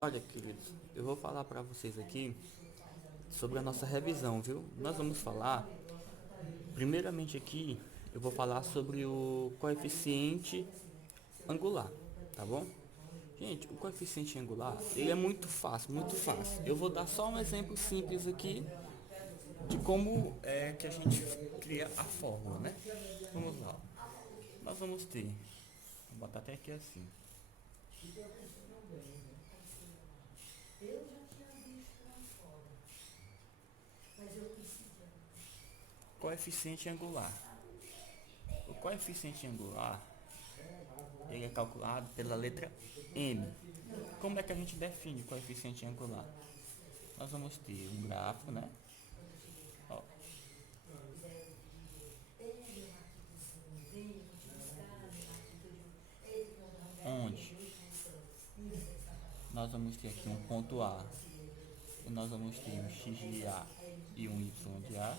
Olha, queridos, eu vou falar para vocês aqui sobre a nossa revisão, viu? Nós vamos falar, primeiramente aqui, eu vou falar sobre o coeficiente angular, tá bom? Gente, o coeficiente angular, ele é muito fácil, muito fácil. Eu vou dar só um exemplo simples aqui de como é que a gente cria a fórmula, né? Vamos lá. Nós vamos ter, vou botar até aqui assim, coeficiente angular. O coeficiente angular ele é calculado pela letra m. Como é que a gente define o coeficiente angular? Nós vamos ter um gráfico, né? Ó, onde nós vamos ter aqui um ponto A, e nós vamos ter um x de A e um y de A,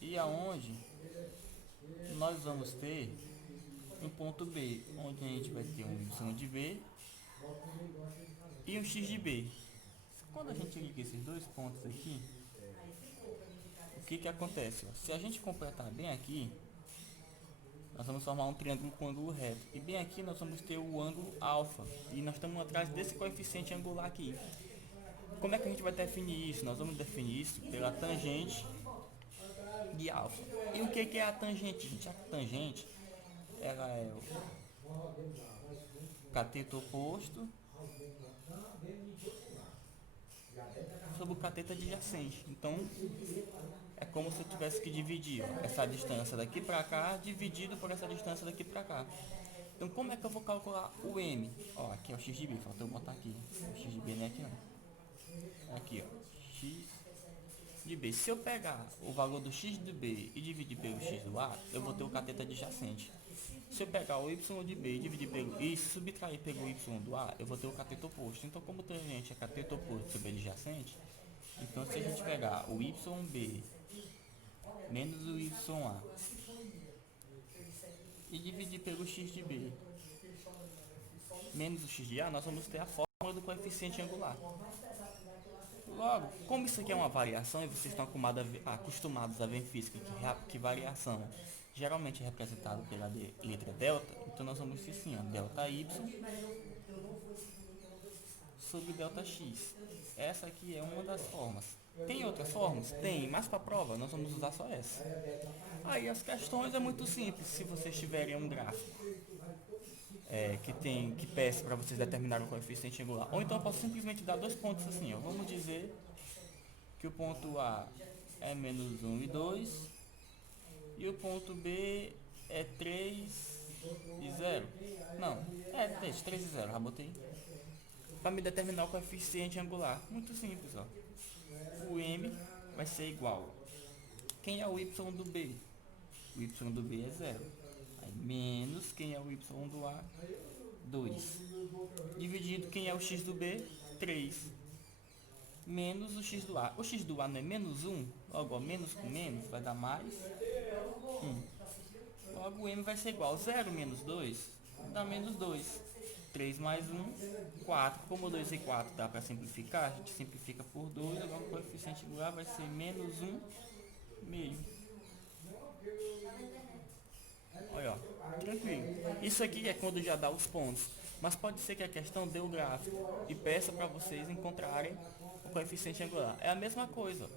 e aonde nós vamos ter um ponto B, onde a gente vai ter um y de B e um x de B. Quando a gente liga esses dois pontos aqui, o que que acontece? Se a gente completar bem aqui, nós vamos formar um triângulo com ângulo reto. E bem aqui nós vamos ter o ângulo alfa. E nós estamos atrás desse coeficiente angular aqui. Como é que a gente vai definir isso? Nós vamos definir isso pela tangente de alfa. E o que que é a tangente, gente? A tangente, ela é o cateto oposto sobre o cateto adjacente. Então, é como se eu tivesse que dividir ó, essa distância daqui para cá dividido por essa distância daqui para cá. Então, como é que eu vou calcular o m? Ó, aqui é o x de b, falta eu botar aqui. O x de b não é aqui não. Aqui, ó, x de b. Se eu pegar o valor do x de b e dividir pelo x do a, eu vou ter o cateto adjacente. Se eu pegar o y de b e dividir pelo e subtrair pelo y do a, eu vou ter o cateto oposto. Então, como tangente é cateto oposto sobre adjacente, então se a gente pegar o yb menos o ya e dividir pelo x de b menos o x de a, nós vamos ter a fórmula do coeficiente angular. Logo, como isso aqui é uma variação e vocês estão acostumados a ver em física que variação geralmente é representada pela letra delta, então nós vamos ter assim, ó, delta y sobre delta x. Essa aqui é uma das formas. Tem outras formas? Tem, mas para a prova nós vamos usar só essa. Aí as questões é muito simples. Se vocês tiverem um gráfico que peça para vocês determinarem o coeficiente angular, ou então eu posso simplesmente dar dois pontos assim, ó. Vamos dizer que o ponto A é menos um e 2 e o ponto B é 3 e zero. Não, é 3 e zero, já botei. Para me determinar o coeficiente angular. Muito simples, ó. O M vai ser igual. Quem é o Y do B? O Y do B é zero. Aí, menos quem é o Y do A? 2. Dividido quem é o X do B? 3. Menos o X do A. O X do A não é menos um. Logo, ó, menos com menos vai dar mais 1. Logo, o M vai ser igual. Zero menos 2 dá menos 2. 3 mais um 4. Como 2 e 4 dá para simplificar, a gente simplifica por 2. Agora o coeficiente angular vai ser menos um meio. Olha, ó, tranquilo. Isso aqui é quando já dá os pontos. Mas pode ser que a questão dê o gráfico e peça para vocês encontrarem o coeficiente angular. É a mesma coisa.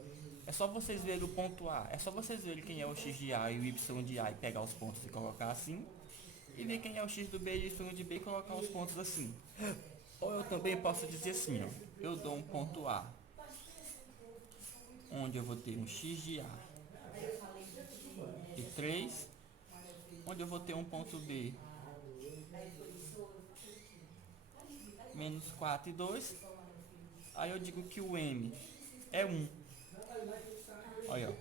É só vocês verem o ponto A. É só vocês verem quem é o x de A e o y de A e pegar os pontos e colocar assim. E ver quem é o x do B e o y de B e colocar os pontos assim. Ou eu também posso dizer assim, ó. Eu dou um ponto A, onde eu vou ter um x de A e 3, onde eu vou ter um ponto B menos 4 e 2. Aí eu digo que o M é 1. Olha, ó.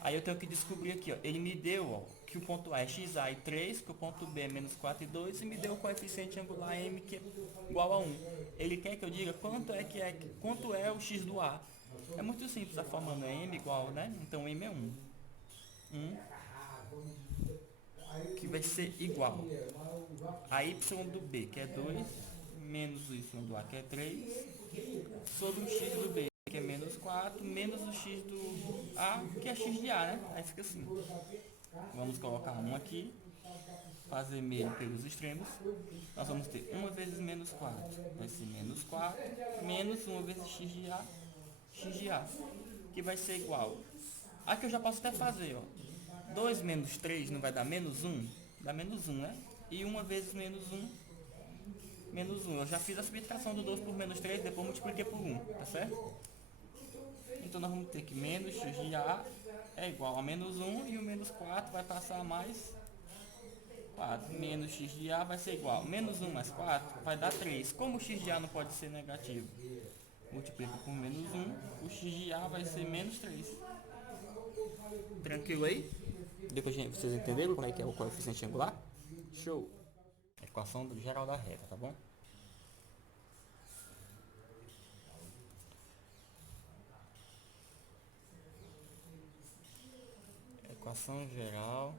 Aí eu tenho que descobrir aqui, ó. Ele me deu, ó, que o ponto A é xa e 3, que o ponto B é menos 4 e 2 e me deu o coeficiente angular M que é igual a 1. Ele quer que eu diga quanto é o x do A. É muito simples, a fórmula é M igual, né? Então M é 1. 1 que vai ser igual a y do b, que é 2, menos o y do a, que é 3, sobre o x do b, que é menos 4, menos o x do a, que é x de a, né? Aí fica assim. Vamos colocar 1 aqui, fazer meio pelos extremos. Nós vamos ter 1 vezes menos 4, vai ser menos 4, menos 1 vezes x de a, que vai ser igual. Aqui eu já posso até fazer, ó. 2 menos 3 não vai dar menos 1? Dá menos 1, né? E 1 vezes menos 1, menos 1. Eu já fiz a subtração do 2 por menos 3, depois multipliquei por 1, tá certo? Então nós vamos ter que menos x de a é igual a menos 1 e o menos 4 vai passar a mais 4. Menos x de a vai ser igual. Menos 1 mais 4 vai dar 3. Como o x de a não pode ser negativo, multiplica por menos 1, o x de a vai ser menos 3. Tranquilo aí? Depois vocês entenderam como é que é o coeficiente angular? Show! Equação geral da reta, tá bom? Equação geral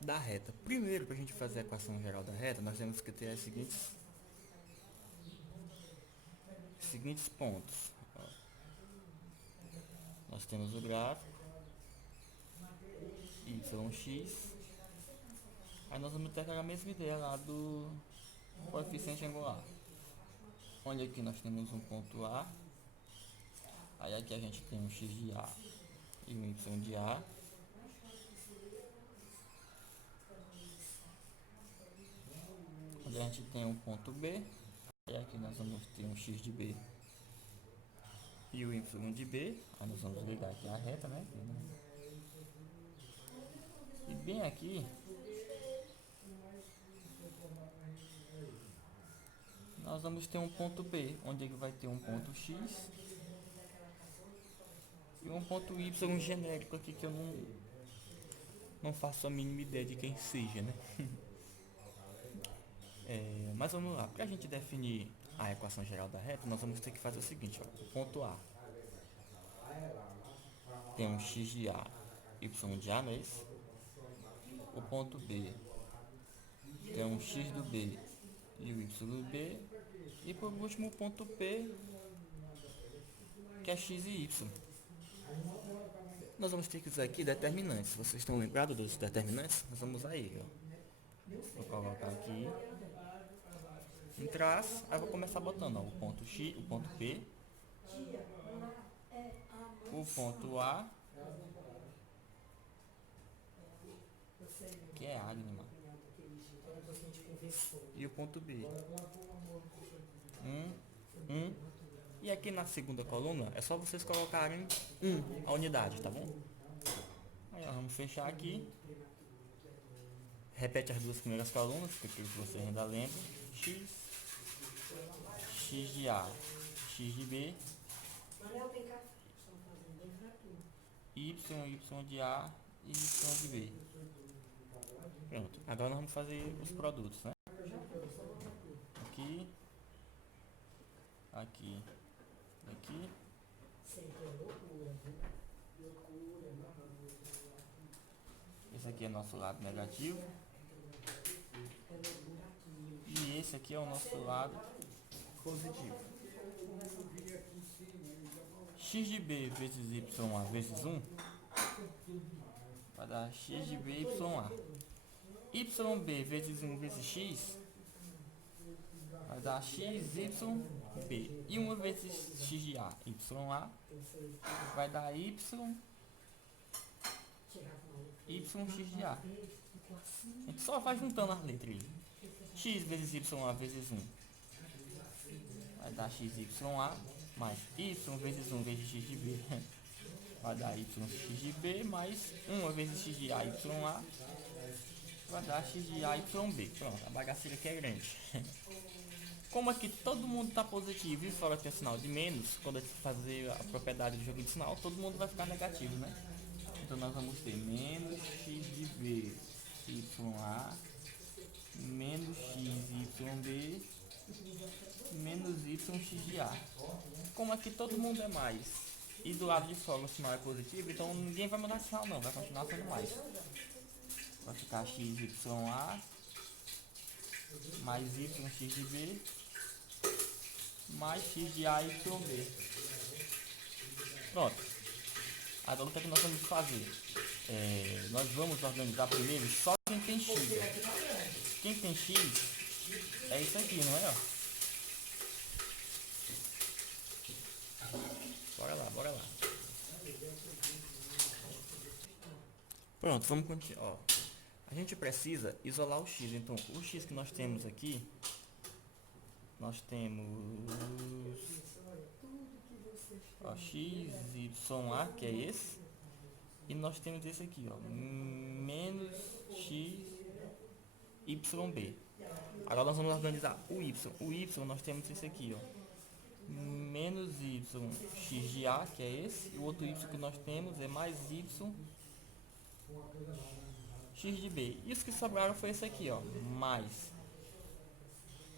da reta. Primeiro, para a gente fazer a equação geral da reta, nós temos que ter os seguintes pontos. Ó. Nós temos o gráfico yx. Aí nós vamos ter aquela mesma ideia lá do coeficiente angular. Onde aqui nós temos um ponto A. Aí aqui a gente tem um x de A e um y de A. Onde a gente tem um ponto B. Aí aqui nós vamos ter um x de B e o y de B. Aí nós vamos ligar aqui a reta, né? E bem aqui nós vamos ter um ponto B, onde ele vai ter um ponto X e um ponto Y genérico aqui que eu não faço a mínima ideia de quem seja, né? Mas vamos lá, para a gente definir a equação geral da reta, nós vamos ter que fazer o seguinte, ó, o ponto A tem um x de A, y de A, não é isso? O ponto B tem um x do B e o y do B. E por último o ponto P, que é x e y. Nós vamos ter que usar aqui determinantes. Vocês estão lembrados dos determinantes? Nós vamos usar ele, ó. Vou colocar aqui em traço, aí vou começar botando, ó, o ponto X, o ponto P, o ponto A, que é Agni, e o ponto B. E aqui na segunda coluna é só vocês colocarem a unidade, tá bom? Aí ó, vamos fechar aqui. Repete as duas primeiras colunas, porque você ainda lembra. X, x de A, x de B, y, y de A e y de B. Pronto, agora nós vamos fazer os produtos, né? Aqui, aqui, aqui. Esse aqui é nosso lado negativo. E esse aqui é o nosso lado positivo. X de B vezes YA vezes 1 vai dar x de B YA. YB vezes 1 vezes x vai dar XYB. E 1 vezes x de A, YA, vai dar YX de A. A gente só vai juntando as letras aí. X vezes YA vezes 1 vai dar XYA, mais Y vezes 1 vezes x de B vai dar YX de B, mais 1 vezes x de A, YA, vai dar x de A, YB. Pronto, a bagaceira aqui é grande. Como aqui todo mundo está positivo e fora tem o sinal de menos, quando a gente fazer a propriedade do jogo de sinal, todo mundo vai ficar negativo, né? Então nós vamos ter menos x de B, YA, menos x, YB, menos YX de A. Como aqui todo mundo é mais e do lado de fora o sinal é positivo, então ninguém vai mudar de sinal não, vai continuar sendo mais. Vai ficar x, y, a mais y, x de b mais x de a, y, b. Pronto. Agora o que é que nós vamos fazer? Nós vamos organizar primeiro só quem tem x. Quem tem x é isso aqui, não é? Bora lá, bora lá. Pronto, vamos continuar. A gente precisa isolar o x. Então, o x que nós temos aqui, nós temos x, y, a, que é esse. E nós temos esse aqui, ó, menos x, y, b. Agora nós vamos organizar o y. O y nós temos esse aqui, ó, menos y, x de a, que é esse. E o outro y que nós temos é mais y, x de b. E os que sobraram foi esse aqui, ó, mais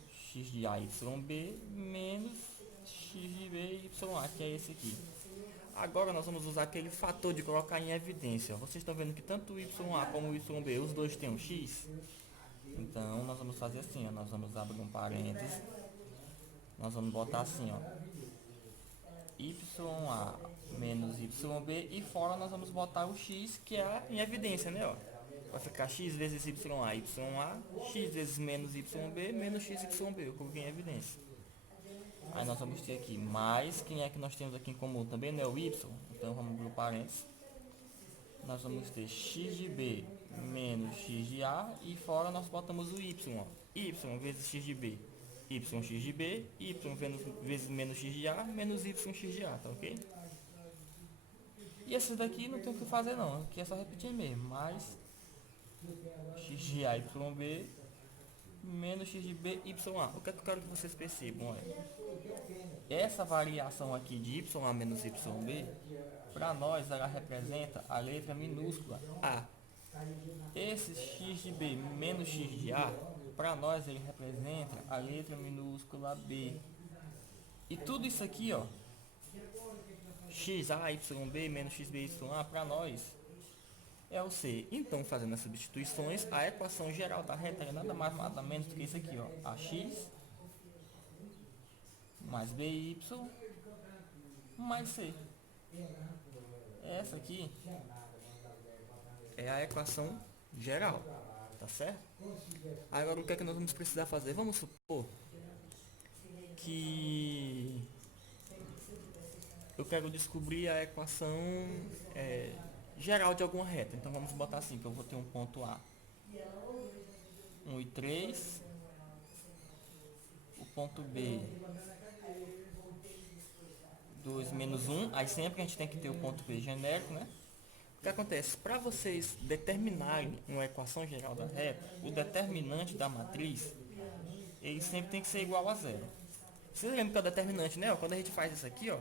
x de a, y, b, menos x de b, y, a, que é esse aqui. Agora nós vamos usar aquele fator de colocar em evidência. Vocês estão vendo que tanto o YA como o YB, os dois têm um X? Então nós vamos fazer assim, ó. Nós vamos abrir um parênteses. Nós vamos botar assim, ó, YA menos YB, e fora nós vamos botar o X, que é em evidência, né? Ó. Vai ficar X vezes YA, X vezes menos YB, menos XYB. Eu coloquei em evidência. Aí nós vamos ter aqui mais, quem é que nós temos aqui em comum? Também não é o y, então vamos para o parênteses. Nós vamos ter x de b menos x de a, e fora nós botamos o y, ó. Y vezes x de b, y x de b, y vezes menos x de a, menos y x de a, tá ok? E esses daqui não tem o que fazer não, aqui é só repetir mesmo, mais x de a, y, b, menos x de b, y, a. O que é que eu quero que vocês percebam? Olha. Essa variação aqui de YA menos YB, para nós ela representa a letra minúscula A. Esse x de B menos x de A, para nós ele representa a letra minúscula B. E tudo isso aqui, ó, XA, YB menos XB, YA, para nós é o C. Então, fazendo as substituições, a equação geral da reta é nada mais nada menos do que isso aqui, ó, AX mais BY mais C. Essa aqui é a equação geral, tá certo? Agora o que é que nós vamos precisar fazer? Vamos supor que eu quero descobrir a equação geral de alguma reta. Então vamos botar assim, que eu vou ter um ponto A, 1 e 3, o ponto B, 2 menos 1, aí sempre a gente tem que ter o ponto B genérico, né? O que acontece? Para vocês determinarem uma equação geral da reta, o determinante da matriz, ele sempre tem que ser igual a zero. Vocês lembram que é o determinante, né? Quando a gente faz isso aqui, ó,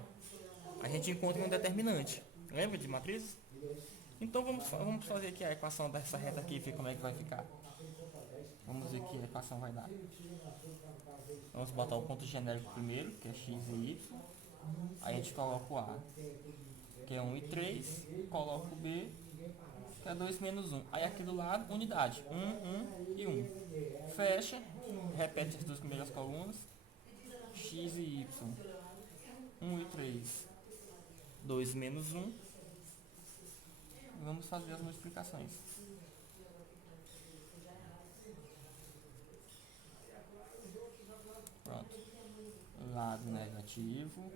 a gente encontra um determinante. Lembra de matrizes? Então vamos fazer aqui a equação dessa reta aqui e ver como é que vai ficar. Vamos ver que a equação vai dar. Vamos botar o ponto genérico primeiro, que é x e y. Aí a gente coloca o A, que é 1 e 3, coloca o B, que é 2 menos 1. Aí aqui do lado, unidade, 1, 1 e 1. Fecha, repete as duas primeiras colunas, x e y, 1 e 3, 2 menos 1. Vamos fazer as multiplicações. Pronto. Lado negativo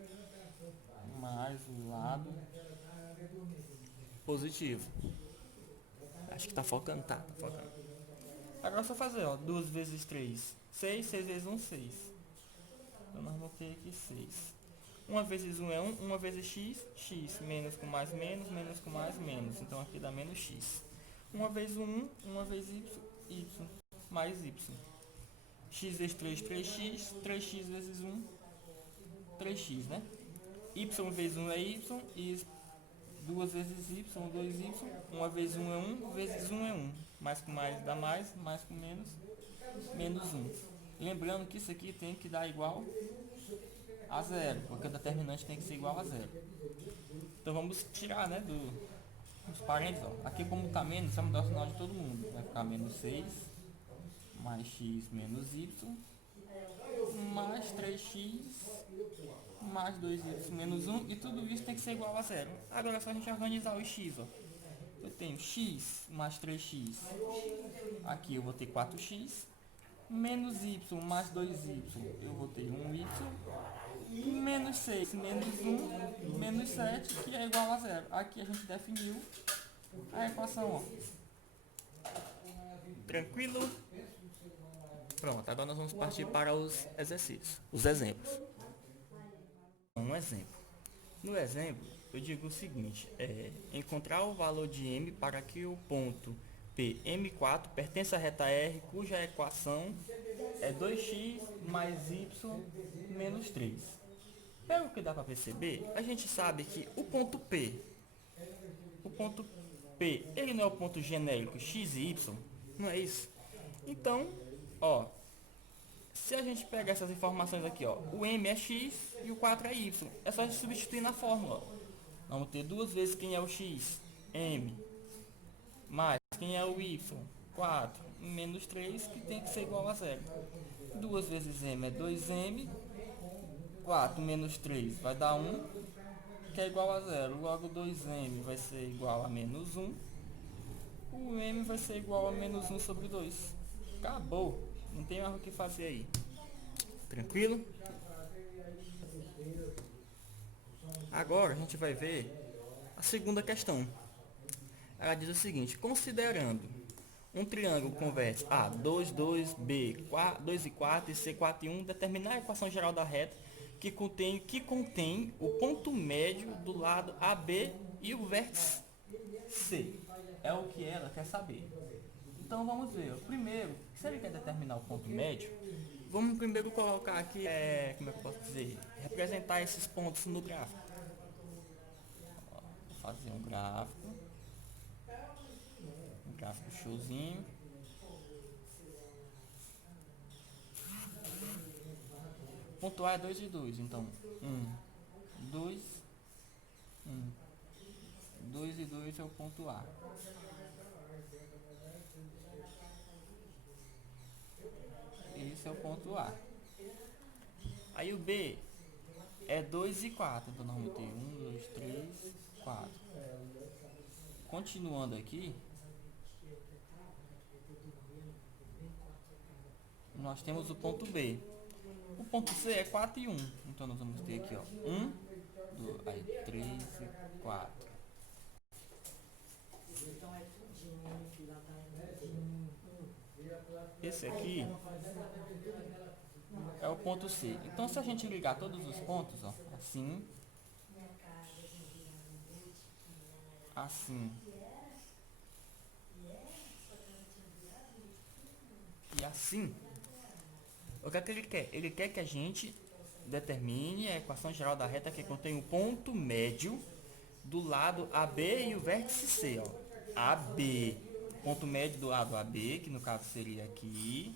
mais o lado positivo. Acho que tá focando, tá focando. Agora é só fazer, ó, 2 vezes 3, 6, 6 vezes 1, 6. Então nós vamos ter aqui 6. 1 vezes 1 é 1, 1 vezes x, x, menos com mais menos, menos com mais menos. Então aqui dá menos x. 1 vezes 1, 1 vezes y, y, mais y. X vezes 3, 3x, 3x vezes 1, 3x, né? Y vezes 1 é y, e 2 vezes y, 2y, 1 vezes 1 é 1, vezes 1 é 1. Mais com mais dá mais com menos, menos 1. Lembrando que isso aqui tem que dar igual a zero, porque o determinante tem que ser igual a zero. Então vamos tirar, né, os parênteses, ó. Aqui como tá menos, vai mudar o sinal de todo mundo. Vai ficar menos 6 mais x menos y mais 3x mais 2y menos 1 e tudo isso tem que ser igual a zero. Agora é só a gente organizar o x, ó. Eu tenho x mais 3x, aqui eu vou ter 4x, menos y mais 2y, eu vou ter 1y, menos 6 menos 1 menos 7, que é igual a zero. Aqui a gente definiu a equação, ó. Tranquilo? Pronto, agora nós vamos partir para os exercícios, os exemplos. Um exemplo. No exemplo, eu digo o seguinte, encontrar o valor de m para que o ponto P M4 pertença à reta R, cuja equação é 2x mais y menos 3. Pelo que dá para perceber, a gente sabe que o ponto P, ele não é o ponto genérico x e y, não é isso? Então, ó, se a gente pegar essas informações aqui, ó, o m é x e o 4 é y, é só a gente substituir na fórmula. Ó. Vamos ter duas vezes quem é o x, m, mais quem é o y, 4, menos 3, que tem que ser igual a zero. 2 vezes m é 2m, 4 menos 3 vai dar 1, que é igual a zero. Logo 2m vai ser igual a menos 1, o m vai ser igual a menos 1 sobre 2. Acabou, não tem mais o que fazer aí. Tranquilo? Agora a gente vai ver a segunda questão. Ela diz o seguinte: considerando um triângulo convexo A 2, 2, B 2 e 4 e C 4 e 1, determinar a equação geral da reta que contém o ponto médio do lado AB e o vértice C. É o que ela quer saber. Então vamos ver. Primeiro, se ele quer determinar o ponto médio, vamos primeiro colocar aqui, como é que eu posso dizer? Representar esses pontos no gráfico. Vou fazer um gráfico showzinho. Ponto A é 2 e 2, então 1, 2, 1. 2 e 2 é o ponto A. Esse é o ponto A. Aí o B é 2 e 4, então nós vamos ter 1, 2, 3, 4. Continuando aqui, nós temos o ponto B. O ponto C é 4 e 1, então nós vamos ter aqui, ó, 1, 2, aí 3 e 4. Esse aqui é o ponto C. Então, se a gente ligar todos os pontos, ó, assim, assim e assim, o que é que ele quer? Ele quer que a gente determine a equação geral da reta que contém o ponto médio do lado AB e o vértice C, ó. AB, ponto médio do lado AB, que no caso seria aqui.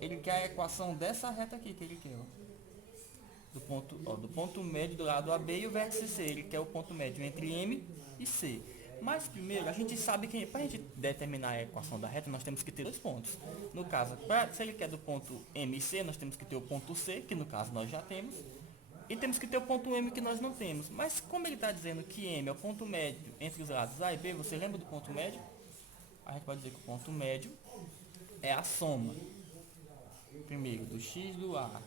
Ele quer a equação dessa reta aqui que ele quer, ó. Do ponto médio do lado AB e o vértice C. Ele quer o ponto médio entre M e C. Mas primeiro, a gente sabe que para a gente determinar a equação da reta, nós temos que ter dois pontos. No caso, se ele quer do ponto M e C, nós temos que ter o ponto C, que no caso nós já temos. E temos que ter o ponto M, que nós não temos. Mas como ele está dizendo que M é o ponto médio entre os lados A e B, você lembra do ponto médio? A gente pode dizer que o ponto médio é a soma, primeiro, do x do A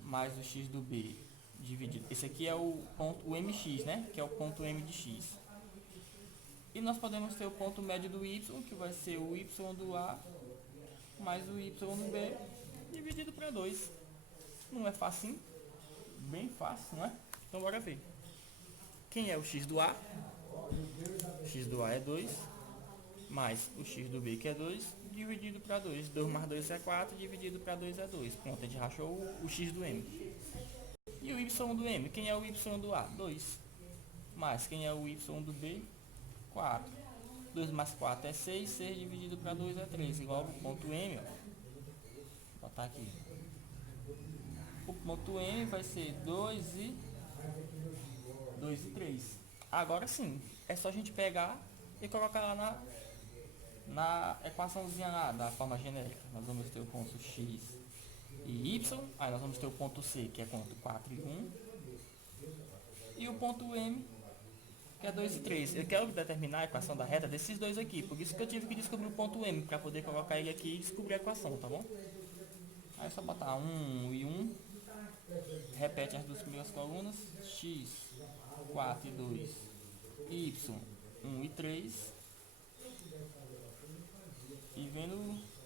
mais o x do B dividido. Esse aqui é o ponto, o mx, né? Que é o ponto M de x. E nós podemos ter o ponto médio do y, que vai ser o y do A mais o y do B dividido para 2. Não é fácil? Bem fácil, não é? Então bora ver. Quem é o x do A? O x do A é 2, mais o x do B, que é 2, dividido para 2. 2 mais 2 é 4, dividido para 2 é 2. Pronto, a gente rachou o x do M. E o y do M? Quem é o y do A? 2. Mais quem é o y do B? 4. 2 mais 4 é 6, 6 dividido para 2 é 3. Igual o ponto M, ó. Vou botar aqui. O ponto M vai ser 2 e 2 e 3. Agora sim, é só a gente pegar e colocar lá na equaçãozinha lá, da forma genérica. Nós vamos ter o ponto x e y, aí nós vamos ter o ponto c, que é quanto? 4 e 1, e o ponto m, que é 2 e 3. Eu quero determinar a equação da reta desses dois aqui, por isso que eu tive que descobrir o ponto m, para poder colocar ele aqui e descobrir a equação, tá bom? Aí é só botar 1 e 1, repete as duas primeiras colunas, x, 4 e 2, y, 1 e 3, e vendo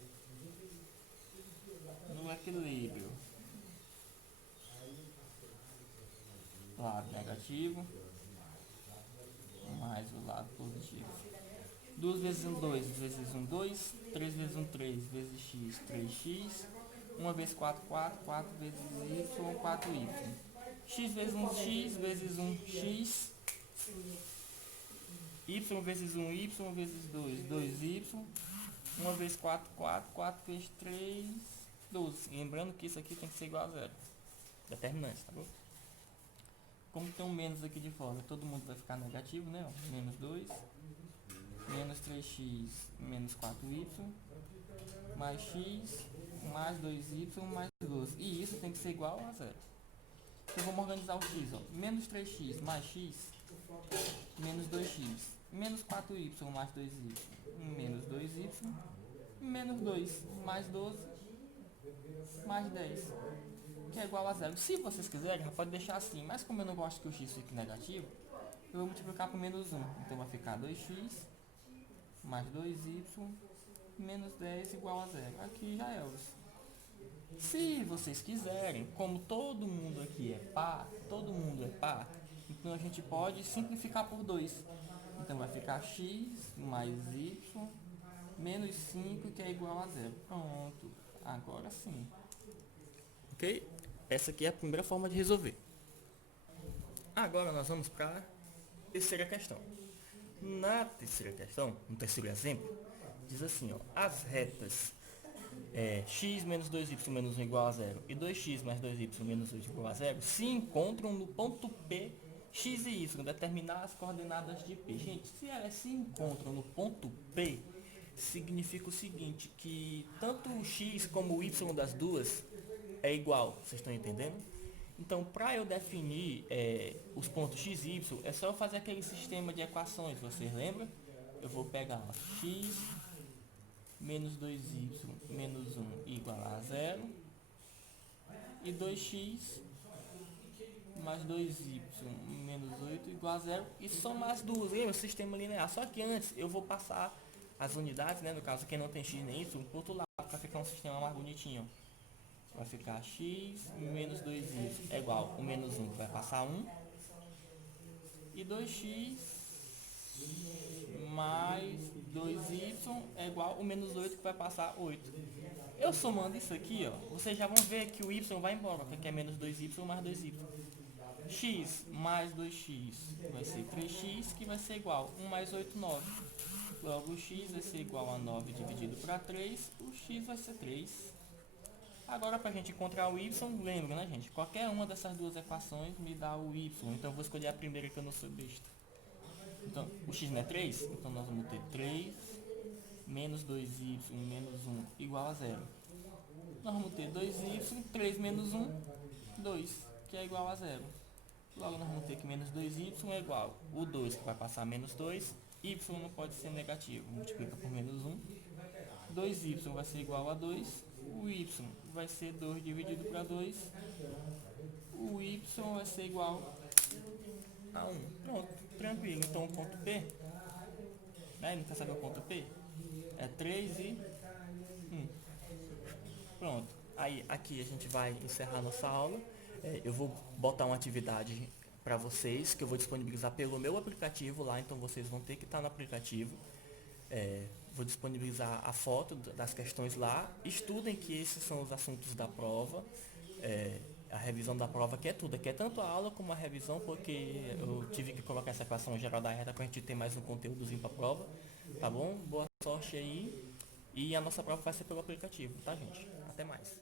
no equilíbrio, lado negativo, mais o lado positivo. 2 vezes 1, 2 vezes 1, 2, 3 vezes 1, 3 vezes x, 3x, 1 vezes 4, 4, 4 vezes y, 4y. X vezes 1, x vezes 1, x, y vezes 1, y vezes 2, 2y, 1 vezes 4, 4, 4 vezes 3, 12. Lembrando que isso aqui tem que ser igual a zero. Determinante, tá bom? Como tem um menos aqui de fora, todo mundo vai ficar negativo, né? Ó, menos 2, menos 3x, menos 4y, mais x, mais 2y, mais 12. E isso tem que ser igual a zero. Então vamos organizar o x, ó. Menos 3x mais x, menos 2x, menos 4y mais 2y, menos 2y, menos 2, mais 12, mais 10, que é igual a zero. Se vocês quiserem, já pode deixar assim, mas como eu não gosto que o x fique negativo, eu vou multiplicar por menos 1. Então vai ficar 2x mais 2y menos 10 igual a zero. Aqui já é os. Se vocês quiserem, como todo mundo aqui é par, então a gente pode simplificar por 2. Então vai ficar x mais y menos 5, que é igual a zero. Pronto, agora sim. Ok? Essa aqui é a primeira forma de resolver. Agora nós vamos para a terceira questão. Na terceira questão, no terceiro exemplo, diz assim, ó, as retas x menos 2y menos 1 igual a zero e 2x mais 2y menos 8 igual a zero se encontram no ponto P, x e y, determinar as coordenadas de P. Gente, se elas se encontram no ponto P, significa o seguinte, que tanto o x como o y das duas é igual, vocês estão entendendo? Então, para eu definir os pontos x e y, é só eu fazer aquele sistema de equações, vocês lembram? Eu vou pegar ó, x menos 2y menos 1 igual a zero e 2x mais 2y menos 8 igual a zero e somar as duas, lembra? O sistema linear. Só que antes eu vou passar as unidades, né? No caso, quem não tem x nem y, pro outro lado, para ficar um sistema mais bonitinho. Vai ficar x menos 2y é igual o menos 1, que vai passar 1. E 2x mais 2y é igual o menos 8, que vai passar 8. Eu somando isso aqui, ó, vocês já vão ver que o y vai embora, porque é menos 2y mais 2y. X mais 2x vai ser 3x, que vai ser igual 1 mais 8, 9. Logo o x vai ser igual a 9 dividido para 3, o x vai ser 3. Agora, para a gente encontrar o y, lembra, né, gente? Qualquer uma dessas duas equações me dá o y. Então, eu vou escolher a primeira, que eu não sou besta. Então, o x não é 3? Então, nós vamos ter 3 menos 2y menos 1 igual a 0. Nós vamos ter 2y, 3 menos 1, 2, que é igual a 0. Logo, nós vamos ter que menos 2y é igual o 2, que vai passar menos 2. Y não pode ser negativo. Multiplica por menos 1. 2y vai ser igual a 2. O y vai ser 2 dividido para 2. O y vai ser igual a 1. Pronto, tranquilo. Então o ponto P, né? Não quer saber o ponto P? É 3 e 1. Pronto. Aí aqui a gente vai encerrar nossa aula. Eu vou botar uma atividade para vocês, que eu vou disponibilizar pelo meu aplicativo lá. Então vocês vão ter que estar no aplicativo. Vou disponibilizar a foto das questões lá. Estudem, que esses são os assuntos da prova. A revisão da prova, que é tudo. Aqui é tanto a aula como a revisão, porque eu tive que colocar essa equação geral da reta para a gente ter mais um conteúdozinho para a prova. Tá bom? Boa sorte aí. E a nossa prova vai ser pelo aplicativo, tá, gente? Até mais.